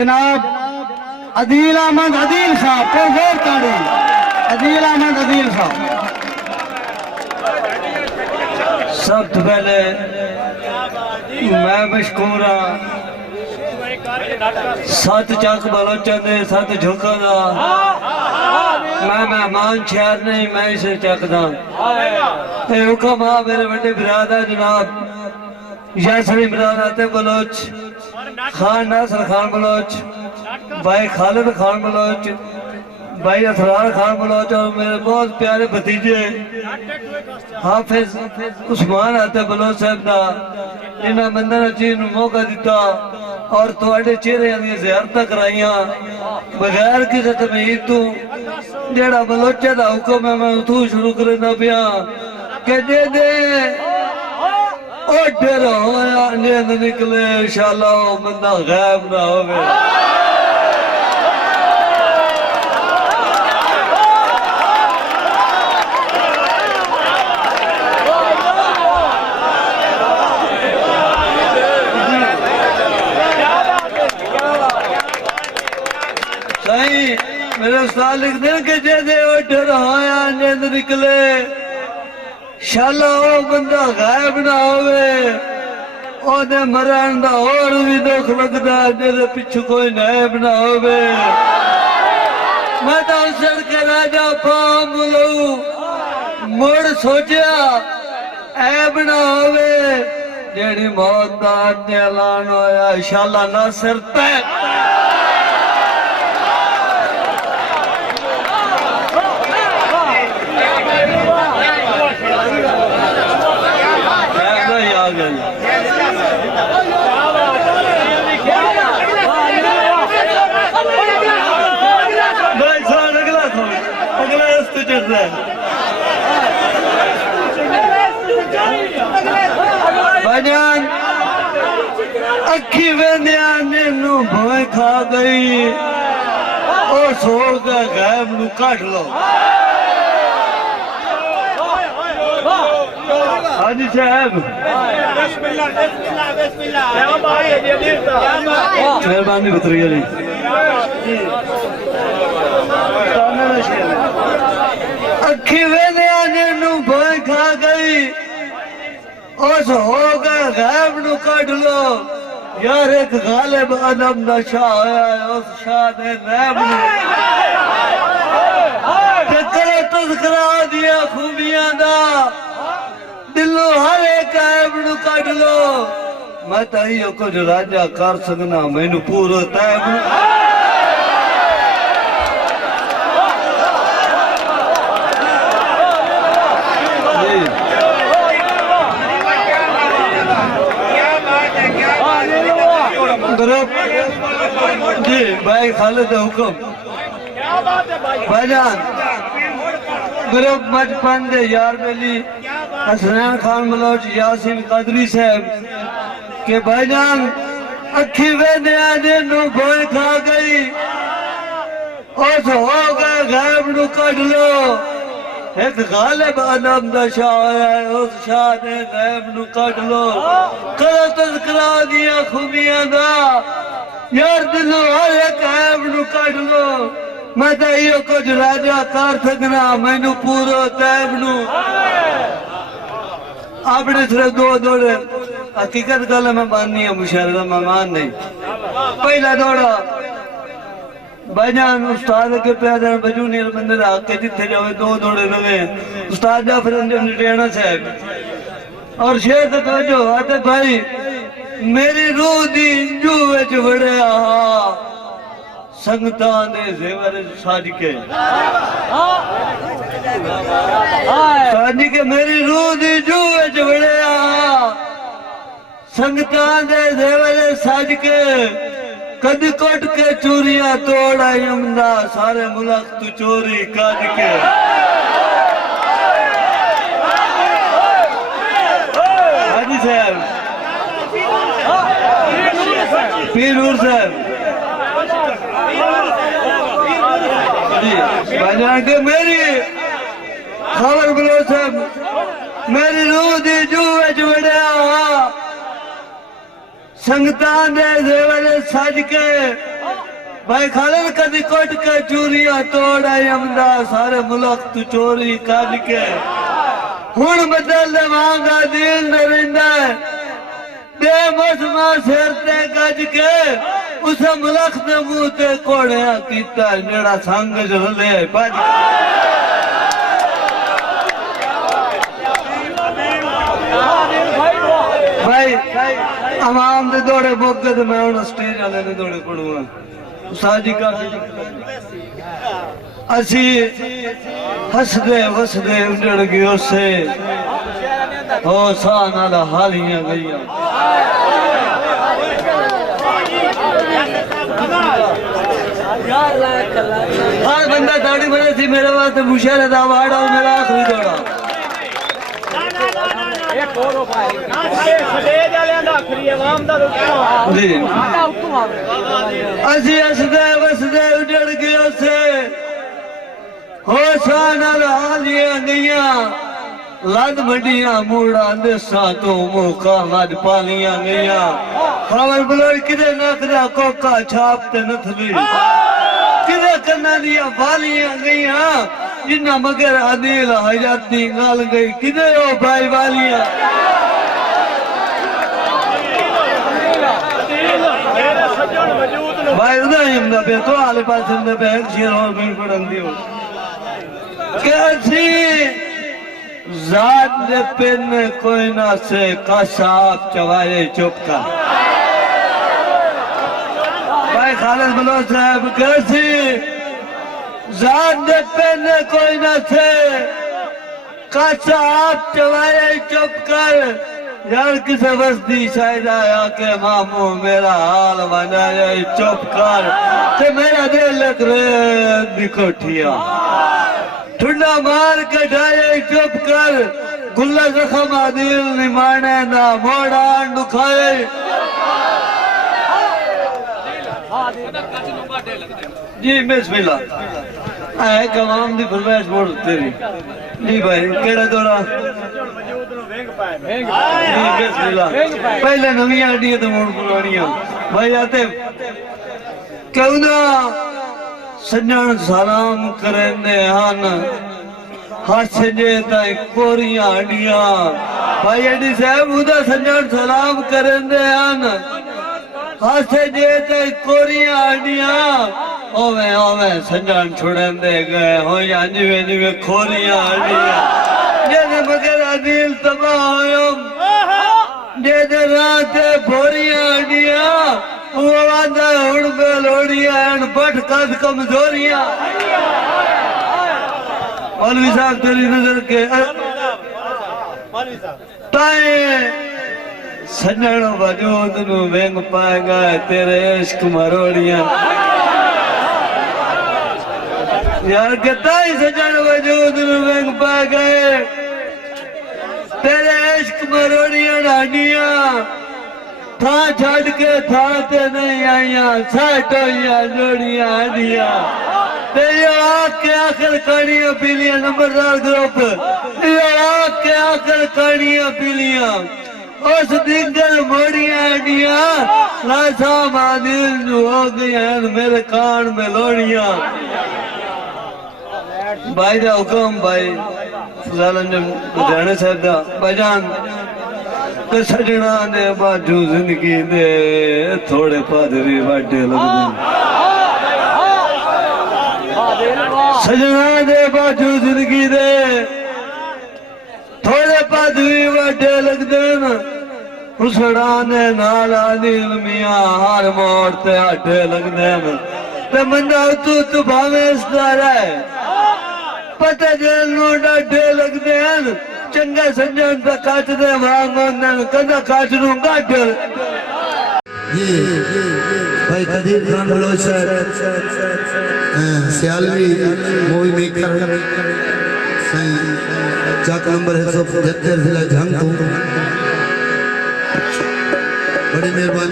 जनाब अदील अहमद अदील साहब प्रोफेसर ताड़ी अदील अहमद अदील साहब। सबसे पहले मैं मशकूर हाँ सत चक बलोचन दे सत झुका दा मैं मेहमान शहर नहीं मैं इसे चकदा हुक्म आ मेरे बड़े बिरादा जनाब यासरी बिरादा बलोच खान नासर खान बलोच भाई खालिद खान बलोच भाई असरार खान बलोच और मेरे बहुत प्यारे भतीजे हाफिज उस्मान आते बलोच साहब का इन्होंने बंदे ने चीज मौका दिता और थोड़े चेहरे दी ज़ियारतां कराइया बगैर किसी तमीज़ तू जेड़ा बलोचे का हुक्म है मैं उतू शुरू करना पिया के दे दे ओ डर होया नींद निकले इंशाअल्लाह बंदा गायब ना होवे। सही मेरे उस्ताद लिख दे के जे दे ओ डर होया नींद निकले शाला ओ बंदा गायब ना होवे ओदे मरण दा और भी दुख लगदा जेदे पिछू कोई नायब ना होवे। मैं तो सड़ के राजा पाम लऊ मुड़ सोचा ऐब ना होवे जेड़ी मौत दा ऐलान होया शाला नासिर तय भजन अखी वेंदिया नू भोए खा गई और सो का गायब नू काट लो। हाजी साहब मेहरबानी बतरिया जी अखी वेंदिया नू भोए खा गई उस होगा गायब नू काट लो यार एक गालिब अदम नशा होया उस शाह ने नैब करे तस्करा दिया खूबियां दा दिलों हर एक गायब नू काट लो मैं तो इहो कुछ राजा कर सकना मैनू पूरा तैब जी भाई खालिद हुक्म भाईजान ग्रुप बचपन दे यार बेली हसनैन खान बलोच यासीन कादरी साहब के भाईजान अखी वेंदिया दे नू भोए खा गई उस हो गए गायब नू कढ लो एक गालिब अदम दा शाह होया उस शाह ने गायब नू कढ लो करो तज़किरा दिया खूबियां दा यार दिलों हर एक ऐब नू कढ लो मैं तो इहो कुछ राजा कर सकना मैनू पूरो तैब नू अपने सिर्फ दो दौड़े हकीकत गल मैं माननी है मुशायरे दा मेहमान नहीं पहला दौड़ा भाईजान उस्ताद के प्यारे बजूनियर बंदे दा हक जिथे जावे दो दौड़े लगे उस्ताद जाफर निटेणा साहब और शेर से तवज्जो आते भाई मेरी रूह दी इंजू विच वड़िया संगतां दे ज़ेवर सज के मेरी रूह दी इंजू विच वड़िया संगतां दे ज़ेवर सज के कदी कोट के चूरियां तोड़ा यमदा सारे मुल्क तू चोरी कद के हाजी साहब पीर नूर साहब जी भाईजान के मेरी खबर बोलो साहब मेरी रूह दी जू विच वड़िया संगतां दे ज़ेवर सज के भाई खालिद कदी कोट के चूरिया तोड़ा यमदा सारे मुल्क तू चोरी कज के हुण बदल दे मांगा दिल न रिंदा दे मसमा सिर ते गज के उस मुल्क ने मुंह ते कोड़िया कीता जेड़ा संग च रले भज भाई आवाम दे दौड़े बोगे तो मैं हुण स्टेज वाले दे दौड़े पड़ूंगा साजी का असी हसदे वसदे उजड़ गयो से हो सा नाल हालियां गईयां हर बंदा दाढ़ी बने थी मेरे वास्ते मुशहरे दा अवार्ड और मेरा आखिरी दौड़ा असी हसदे वसदे उजड़ गयो से होशा नाल हालियां गईयां लद मंडियां मूड़ा देसा तो मुखा लद पालियां गईयां खबर बलोड़ किदे नखदा कोका छाप ते नथली किदे कन्ना दियां वालियां गईयां जिन्ना मगर अदील हयाती गाल गई किदे ओ भाई वालियां भाई उदयम दा पे तो आले पास दे पे शेर और भी पड़ंदी हो कैसी जात दे पिन कोई ना से कसाब चवाए चुप का भाई खालिद बलोच साहब कैसी जात दे पिन कोई ना से कसाब चवाए चुप कर यार किसे बस्ती शायद आया के मामू मेरा हाल बनाया चुप कर ते मेरा दिल लग रे कोठिया ठुंडा मार के ढाए चुप कर गुल्ला जख्म आदिल निमाने ना मोड़ा दुखाए जी बिस्मिल्लाह आए कमाम दी फरमाइश बोल तेरी जी भाई केड़ा दौड़ा पहले नवी आडी तो मोड़ पुरानियां भाई आते क्यों ना सजन सलाम करेंदे हन हस जे ताई कोरियां आडियां भाई एडी साहब उदा सजन सलाम करेंदे हन हस जे ताई कोरियां आडियां ओवे ओवे सजन छुड़ेंदे गए हो या जिवे जिवे खोरियां आडियां जेदे मगर अदील तबाह होयो जेदे रात भोरियां आडियां वो वादा हुण बेलोड़ियां एन बट कद कमजोरियां मौलवी साहब तेरी नजर के ताए सजन वजूद नु वेंग पाएगा तेरे इश्क मरोड़ियां यार के ताई सजन वजूद नु वेंग पा गए तेरे इश्क मरोड़ियां ढाडियां था छड़ के था ते नहीं आईया साटोइया जोड़ियां आडियां ते यो आके आखिर कहानियां पीलियां नंबरदार ग्रुप यो आके आखिर कहानियां पीलियां उस दिंगल मोड़ियां आडियां लासा मादिल जो हो गई मेरे कान में लोड़ियां भाई दा हुक्म भाई फजालन लुधियाने साहब दा भाईजान ते सजना दे बाजू जिंदगी दे थोड़े पादरी वाडे लगदे सजना दे बाजू जिंदगी दे थोड़े पादरी वाडे लगदे हुसड़ा ने नाल आदिल मियां हर मोड़ ते आडे लगदे ते मंदा तू भावे इसदारा है पता जेल नो डाढे लगदे हन चंगा संजन दा काट दे वांग होंदन कदा काट नु गाठ ये भाई कदीर खान बलोच सियालवी मूवी मेकर सही चाक नंबर है 175 जिला झांग बड़ी मेहरबानी।